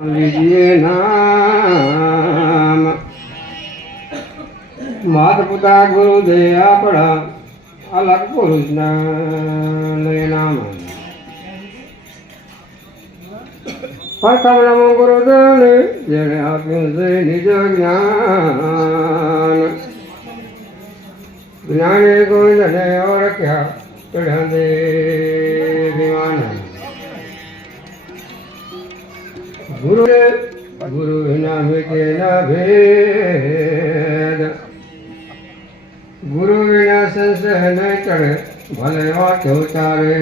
लीजिए नाम। माता पिता गुरु दे पड़ा अलग पुरुष ले नाम प्रथम नमो गुरुदेव ने जेने से निज ज्ञान। ज्ञाने को जने और क्या चढ़ दे गुरु गुरु बिना मिटे न भेद। गुरु बिना संसह न कर भले वाक्य उतारे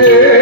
যে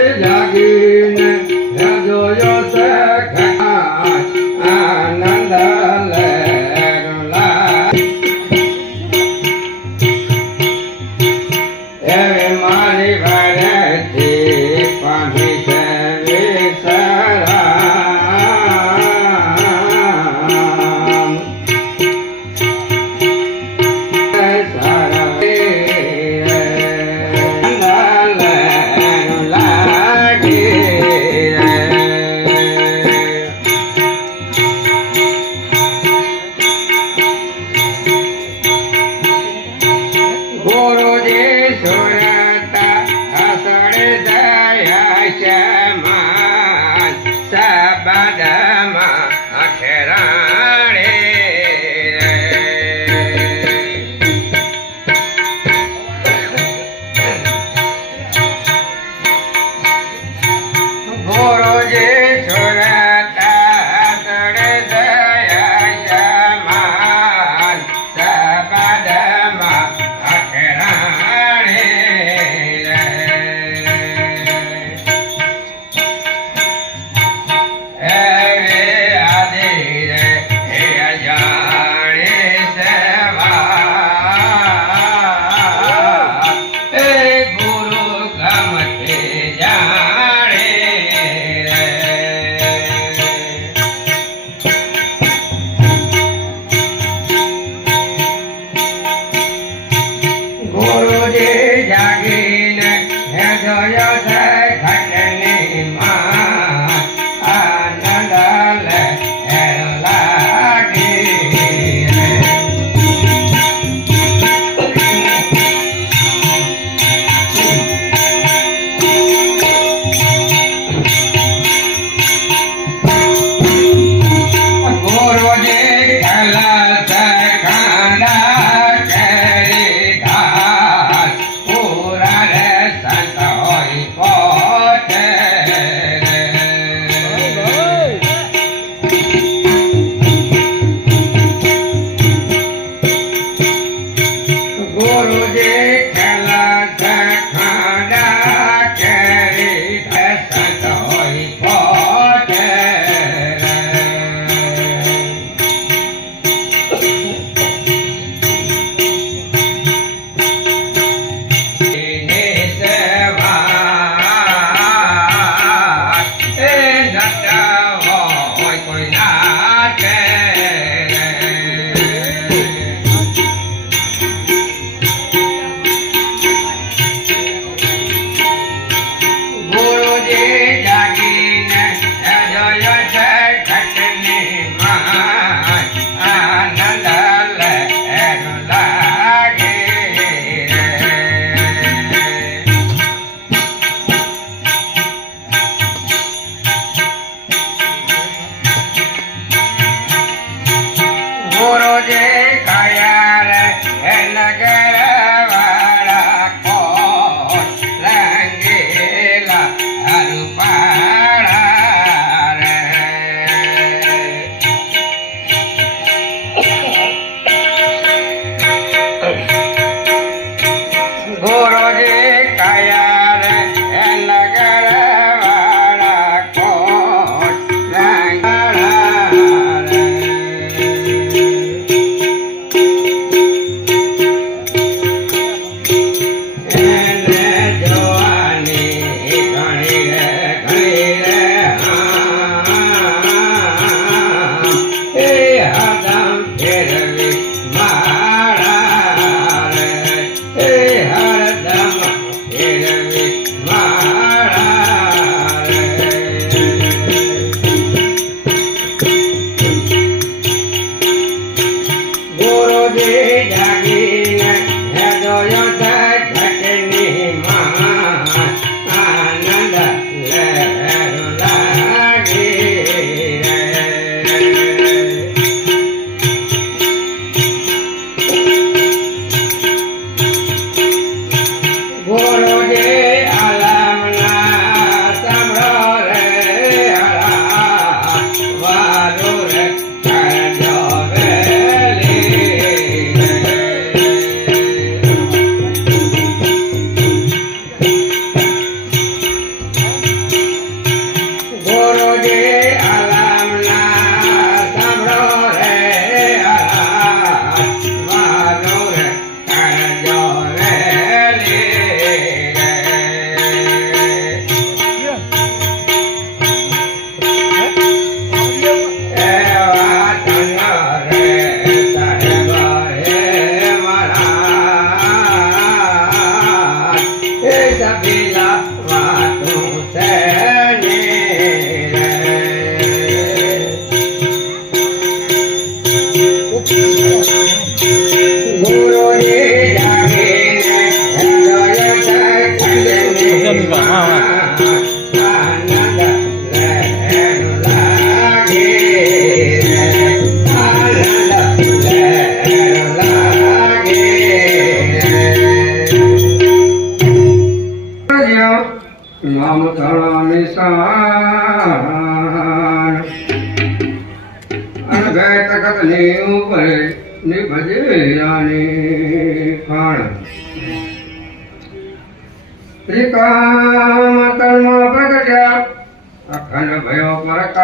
ભયો પ્રકાશ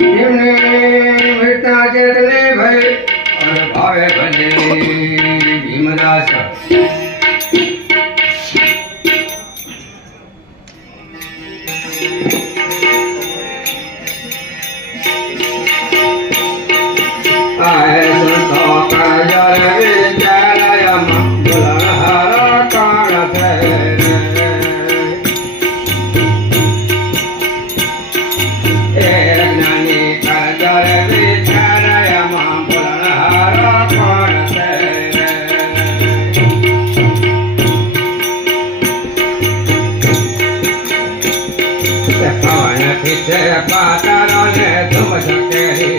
એમને ભેટા ચેતને ભય ભાવે ભજે ભીમદાસ जगे